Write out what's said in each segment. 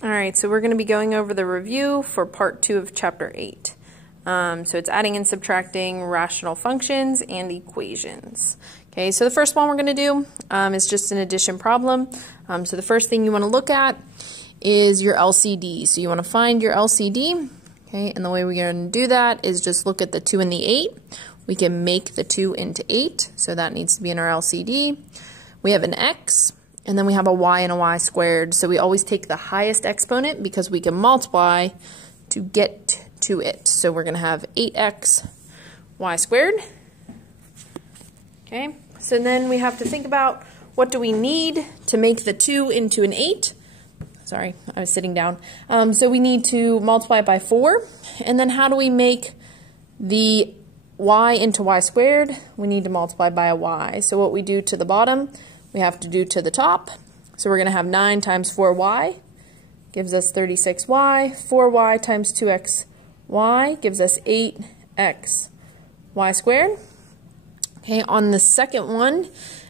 All right, so we're going to be going over the review for part 2 of chapter 8. So it's adding and subtracting rational functions and equations. Okay, so the first one we're going to do is just an addition problem. So the first thing you want to look at is your LCD. So you want to find your LCD. Okay, and the way we're going to do that is just look at the 2 and the 8. We can make the 2 into 8, so that needs to be in our LCD. We have an x. And then we have a y and a y squared. So we always take the highest exponent because we can multiply to get to it. So we're going to have 8x y squared. Okay, so then we have to think about what do we need to make the 2 into an 8. Sorry, I was sitting down. So we need to multiply it by 4. And then how do we make the y into y squared? We need to multiply by a y. So what we do to the bottom, we have to do to the top. So we're going to have 9 times 4y gives us 36y. 4y times 2xy gives us 8x y squared. Okay, on the second one,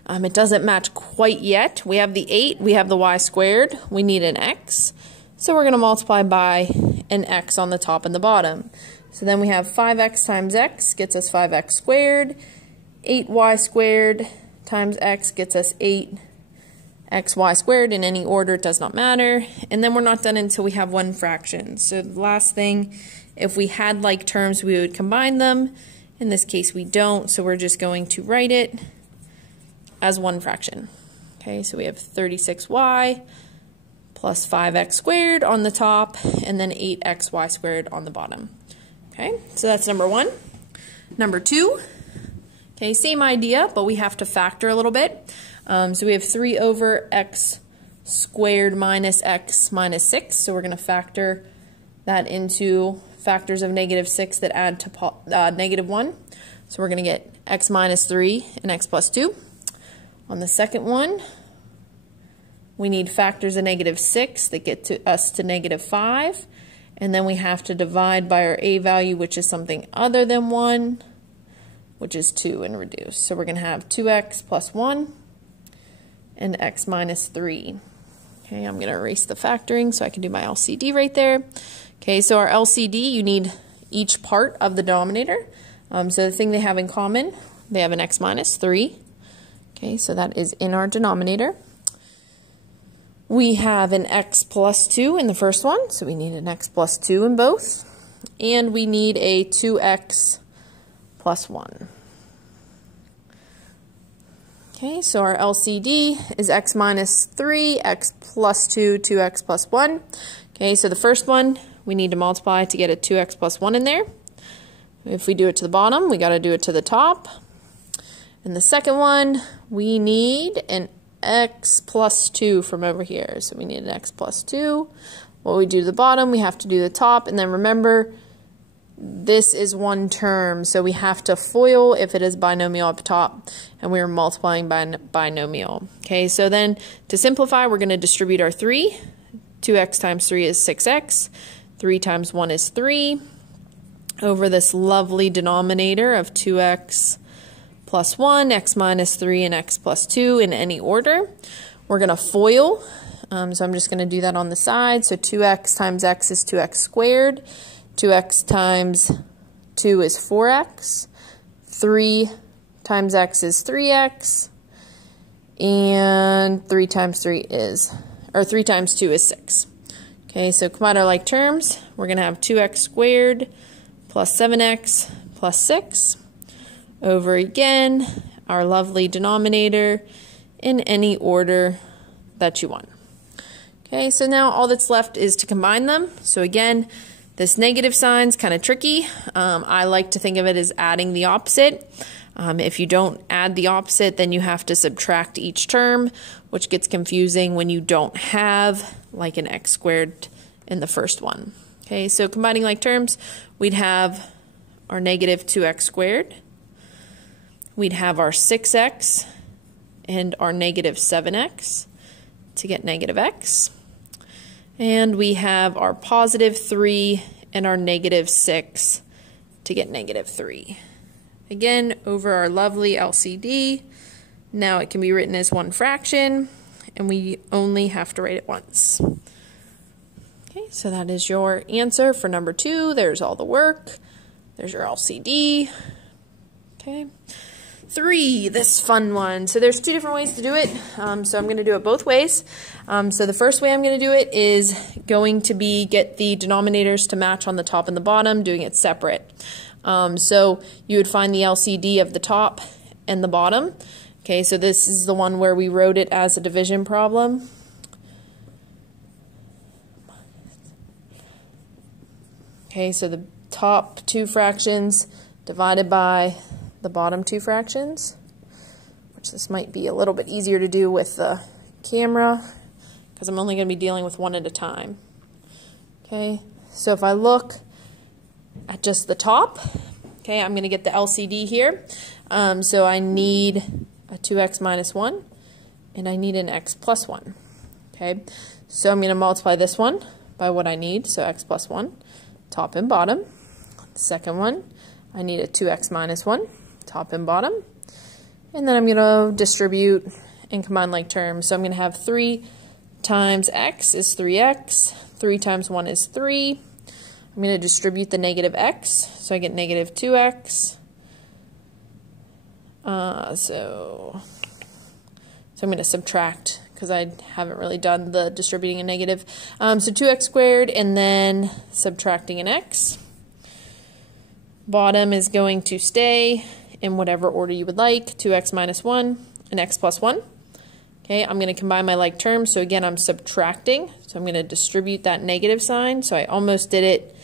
it doesn't match quite yet. We have the 8, we have the y squared. We need an x. So we're going to multiply by an x on the top and the bottom. So then we have 5x times x gets us 5x squared. 8y squared times x gets us 8xy squared. In any order, it does not matter. And then we're not done until we have one fraction. So the last thing, if we had like terms, we would combine them. In this case, we don't, so we're just going to write it as one fraction. Okay, so we have 36y plus 5x squared on the top, and then 8xy squared on the bottom. Okay, so that's number 1. Number 2. Okay, same idea, but we have to factor a little bit. So we have 3 over x squared minus x minus 6. So we're going to factor that into factors of -6 that add to -1. So we're going to get x minus 3 and x plus 2. On the second one, we need factors of -6 that get to us to -5. And then we have to divide by our a value, which is something other than 1. Which is 2, and reduce. So we're going to have 2x plus 1 and x minus 3. Okay, I'm going to erase the factoring so I can do my LCD right there. Okay, so our LCD, you need each part of the denominator. So the thing they have in common, they have an x minus 3. Okay, so that is in our denominator. We have an x plus 2 in the first one, so we need an x plus 2 in both. And we need a 2x plus 1. Okay, so our LCD is x minus 3, x plus 2, 2x plus 1. Okay, so the first one, we need to multiply to get a 2x plus 1 in there. If we do it to the bottom, we got to do it to the top. And the second one, we need an x plus 2 from over here. So we need an x plus 2. What we do to the bottom, we have to do the top. And then remember, this is one term, so we have to FOIL if it is binomial up top, and we are multiplying by binomial. Okay, so then to simplify, we're going to distribute our 3. 2x times 3 is 6x. 3 times 1 is 3. Over this lovely denominator of 2x plus 1, x minus 3, and x plus 2 in any order. We're going to FOIL, so I'm just going to do that on the side. So 2x times x is 2x squared. 2x times 2 is 4x, 3 times x is 3x, and 3 times 2 is 6. Okay, so combine our like terms, we're going to have 2x squared plus 7x plus 6 over again our lovely denominator in any order that you want. Okay, so now all that's left is to combine them. So again, this negative sign's kind of tricky. I like to think of it as adding the opposite. If you don't add the opposite, then you have to subtract each term, which gets confusing when you don't have like an x squared in the first one. Okay, so combining like terms, we'd have our negative 2x squared. We'd have our 6x and our negative 7x to get negative x. And we have our positive 3 and our negative 6 to get negative 3. Again, over our lovely LCD, now it can be written as one fraction, and we only have to write it once. Okay, so that is your answer for number 2. There's all the work. There's your LCD. Okay. 3, this fun one. So there's 2 different ways to do it. So I'm going to do it both ways. So the first way I'm going to do it is going to be get the denominators to match on the top and the bottom, doing it separate. So you would find the LCD of the top and the bottom. Okay, so this is the one where we wrote it as a division problem. Okay, so the top 2 fractions divided by the bottom 2 fractions, which this might be a little bit easier to do with the camera because I'm only going to be dealing with one at a time. Okay, so if I look at just the top, okay, I'm going to get the LCD here. So I need a 2x minus 1 and I need an x plus 1. Okay, so I'm going to multiply this one by what I need, so x plus 1, top and bottom. The second one, I need a 2x minus 1, top and bottom. And then I'm going to distribute and combine like terms. So I'm going to have 3 times x is 3x, 3 times 1 is 3. I'm going to distribute the negative x, so I get negative 2x. So I'm going to subtract because I haven't really done the distributing a negative. So 2x squared and then subtracting an x. Bottom is going to stay in whatever order you would like, 2x minus 1 and x plus 1. Okay, I'm going to combine my like terms, so again I'm subtracting, so I'm going to distribute that negative sign. So I almost did it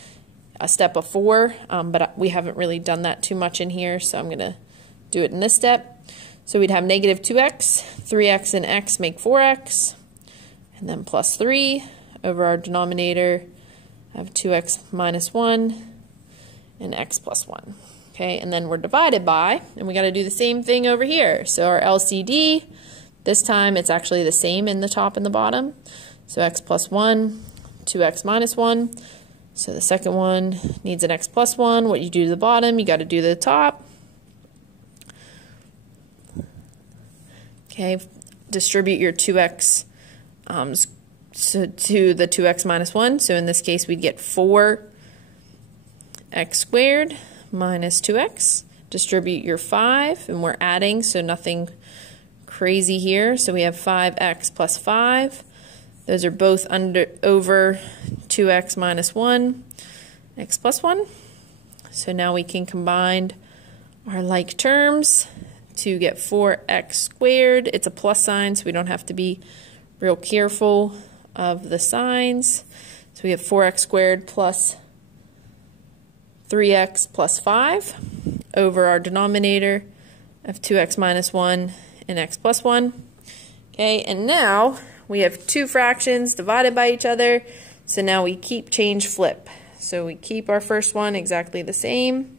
a step before, but we haven't really done that too much in here, so I'm going to do it in this step. So we'd have negative 2x, 3x and x make 4x, and then plus 3 over our denominator. I have 2x minus 1 and x plus 1. Okay, and then we're divided by, and we got to do the same thing over here. So our LCD, this time it's actually the same in the top and the bottom. So x plus 1, 2x minus 1. So the second one needs an x plus 1. What you do to the bottom, you got to do to the top. Okay, distribute your 2x to the 2x minus 1. So in this case, we'd get 4x squared minus 2x. Distribute your 5, and we're adding, so nothing crazy here. So we have 5x plus 5. Those are both over 2x minus 1, x plus 1. So now we can combine our like terms to get 4x squared. It's a plus sign, so we don't have to be real careful of the signs. So we have 4x squared plus 3x plus 5 over our denominator of 2x minus 1 and x plus 1. Okay, and now we have 2 fractions divided by each other, so now we keep, change, flip. So we keep our first one exactly the same.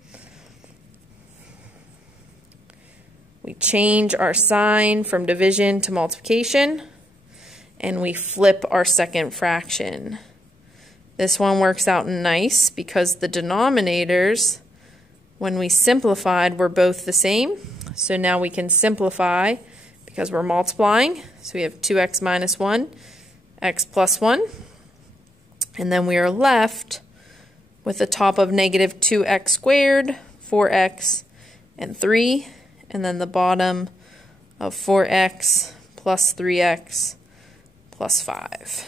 We change our sign from division to multiplication, and we flip our second fraction. This one works out nice because the denominators, when we simplified, were both the same. So now we can simplify because we're multiplying. So we have 2x minus 1, x plus 1. And then we are left with the top of negative 2x squared, 4x, and 3. And then the bottom of 4x plus 3x plus 5.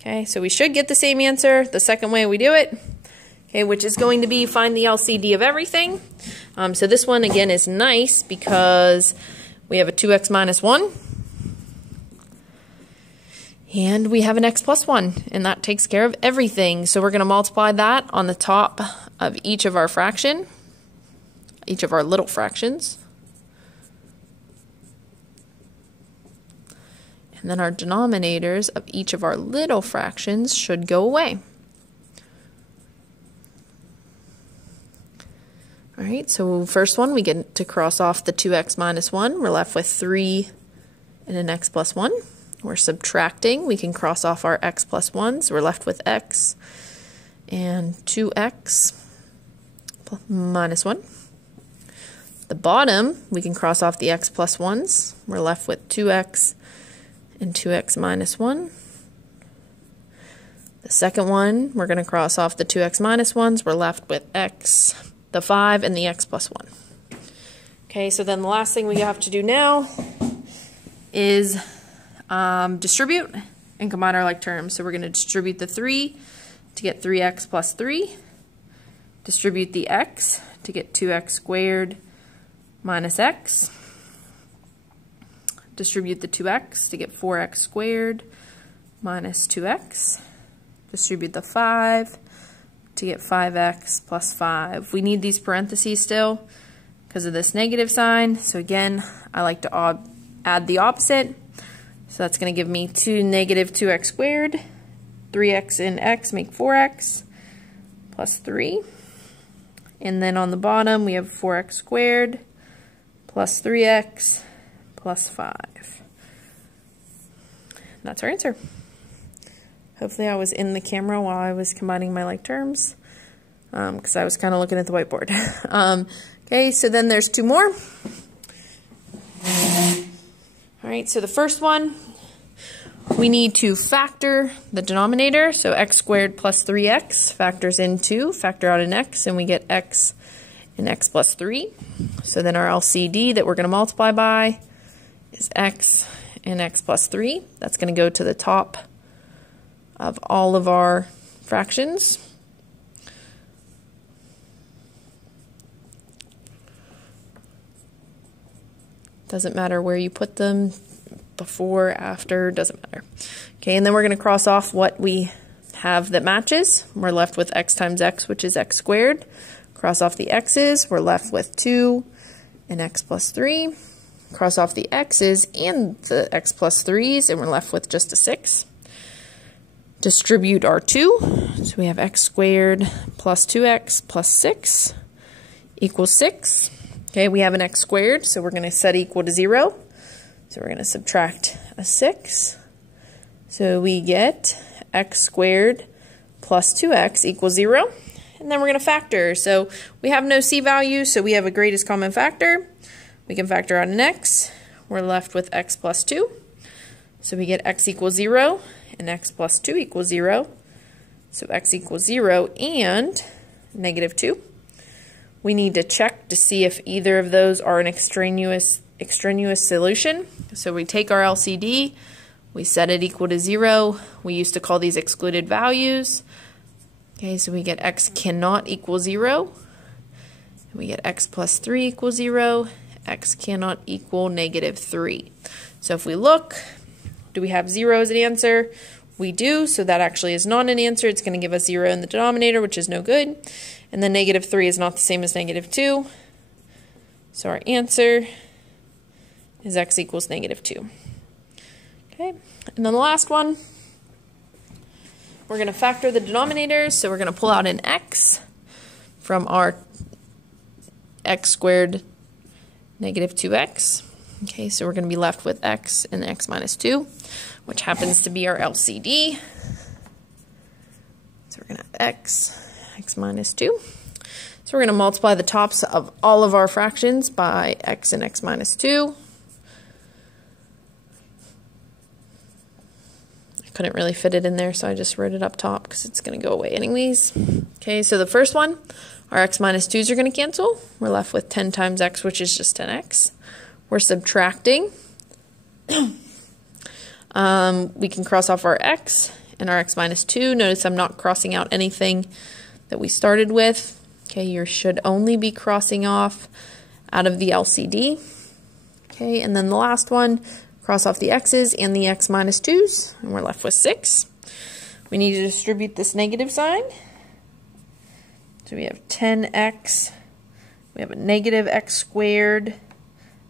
Okay, so we should get the same answer the second way we do it, okay, which is going to be find the LCD of everything. So this one, again, is nice because we have a 2x minus 1, and we have an x plus 1, and that takes care of everything. So we're going to multiply that on the top of each of our fraction, each of our little fractions. And then our denominators of each of our little fractions should go away. All right, so first one, we get to cross off the 2x minus 1. We're left with 3 and an x plus 1. We're subtracting. We can cross off our x plus 1s. We're left with x and 2x minus 1. The bottom, we can cross off the x plus 1s. We're left with 2x and 2x minus 1. Second one, we're going to cross off the 2x minus 1s. We're left with x, the 5, and the x plus 1. Okay, so then the last thing we have to do now is distribute and combine our like terms. So we're going to distribute the 3 to get 3x plus 3. Distribute the x to get 2x squared minus x. Distribute the 2x to get 4x squared minus 2x. Distribute the 5 to get 5x plus 5. We need these parentheses still because of this negative sign. So again, I like to add the opposite. So that's going to give me negative 2x squared. 3x and x make 4x plus 3. And then on the bottom we have 4x squared plus 3x plus 5. That's our answer. Hopefully I was in the camera while I was combining my like terms, because I was kind of looking at the whiteboard. Okay, so then there's 2 more. All right, so the first one, we need to factor the denominator. So x squared plus 3x factors in 2, factor out an x, and we get x and x plus 3. So then our LCD that we're going to multiply by is x and x plus 3. That's going to go to the top of all of our fractions. Doesn't matter where you put them, before, after, doesn't matter. Okay, and then we're going to cross off what we have that matches. We're left with x times x, which is x squared. Cross off the x's, we're left with 2 and x plus 3. Cross off the x's and the x plus 3's, and we're left with just a 6. Distribute our 2, so we have x squared plus 2x plus 6 equals 6. Okay, we have an x squared, so we're going to set equal to 0. So we're going to subtract a 6. So we get x squared plus 2x equals 0. And then we're going to factor. So we have no c value, so we have a greatest common factor. We can factor out an x. We're left with x plus 2. So we get x equals 0. And x plus 2 equals 0. So x equals 0 and negative 2. We need to check to see if either of those are an extraneous solution. So we take our LCD, we set it equal to 0. We used to call these excluded values. Okay, so we get x cannot equal 0. We get x plus 3 equals 0. X cannot equal negative 3. So if we look, do we have 0 as an answer? We do, so that actually is not an answer. It's going to give us 0 in the denominator, which is no good. And then negative 3 is not the same as negative 2. So our answer is x equals negative 2. Okay, and then the last one, we're going to factor the denominators. So we're going to pull out an x from our x squared negative 2x. Okay, so we're going to be left with x and x minus 2, which happens to be our LCD. So we're going to have x minus 2. So we're going to multiply the tops of all of our fractions by x and x minus 2. I couldn't really fit it in there, so I just wrote it up top because it's going to go away anyways. Okay, so the first one, our x minus 2's are going to cancel. We're left with 10 times x, which is just 10x. We're subtracting. We can cross off our x and our x minus 2. Notice I'm not crossing out anything that we started with. Okay, you should only be crossing off out of the LCD. Okay, and then the last one, cross off the x's and the x minus 2's, and we're left with 6. We need to distribute this negative sign. So we have 10x, we have a negative x squared,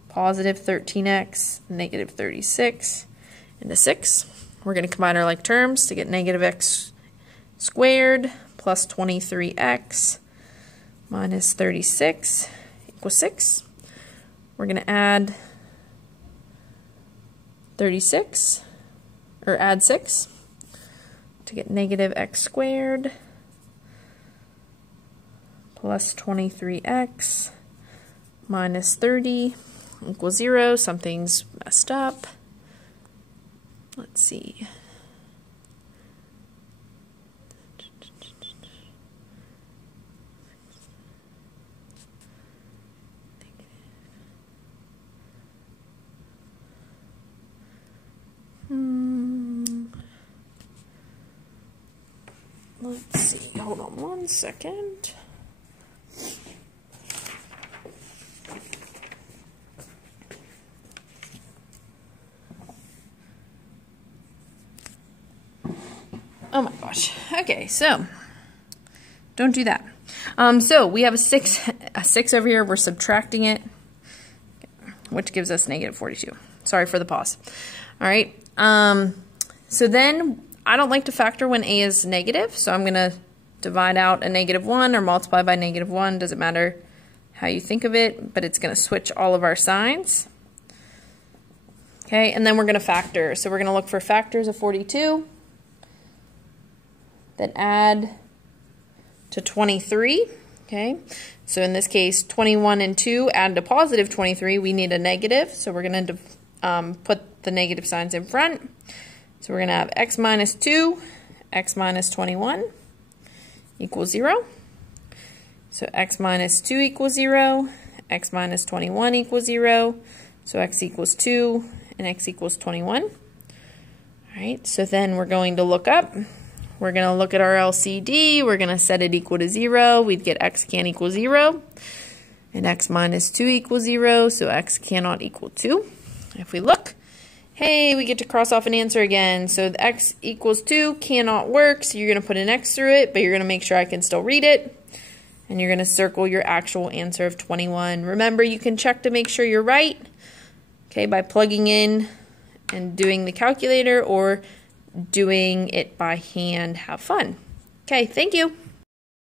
positive 13x, negative 36, into 6. We're going to combine our like terms to get negative x squared plus 23x minus 36 equals 6. We're going to add 36, or add 6, to get negative x squared plus 23x minus 30 equals 0. Something's messed up. Let's see. Let's see, hold on 1 second. Oh my gosh. Okay, so don't do that. So we have a six over here. We're subtracting it, which gives us negative 42. Sorry for the pause. All right. So then I don't like to factor when a is negative, so I'm going to divide out a -1 or multiply by -1. Doesn't matter how you think of it, but it's going to switch all of our signs. Okay, and then we're going to factor. So we're going to look for factors of 42 that add to 23. Okay, so in this case, 21 and 2 add to positive 23. We need a negative, so we're going to put the negative signs in front. So we're going to have x minus 2, x minus 21 equals 0. So x minus 2 equals 0, x minus 21 equals 0. So x equals 2 and x equals 21. All right, so then we're going to look up. We're going to look at our LCD. We're going to set it equal to 0. We'd get x can't equal 0. And x minus 2 equals 0, so x cannot equal 2. If we look, hey, we get to cross off an answer again. So the x equals 2 cannot work, so you're going to put an x through it, but you're going to make sure I can still read it. And you're going to circle your actual answer of 21. Remember, you can check to make sure you're right, okay, by plugging in and doing the calculator or doing it by hand. Have fun. Okay, thank you.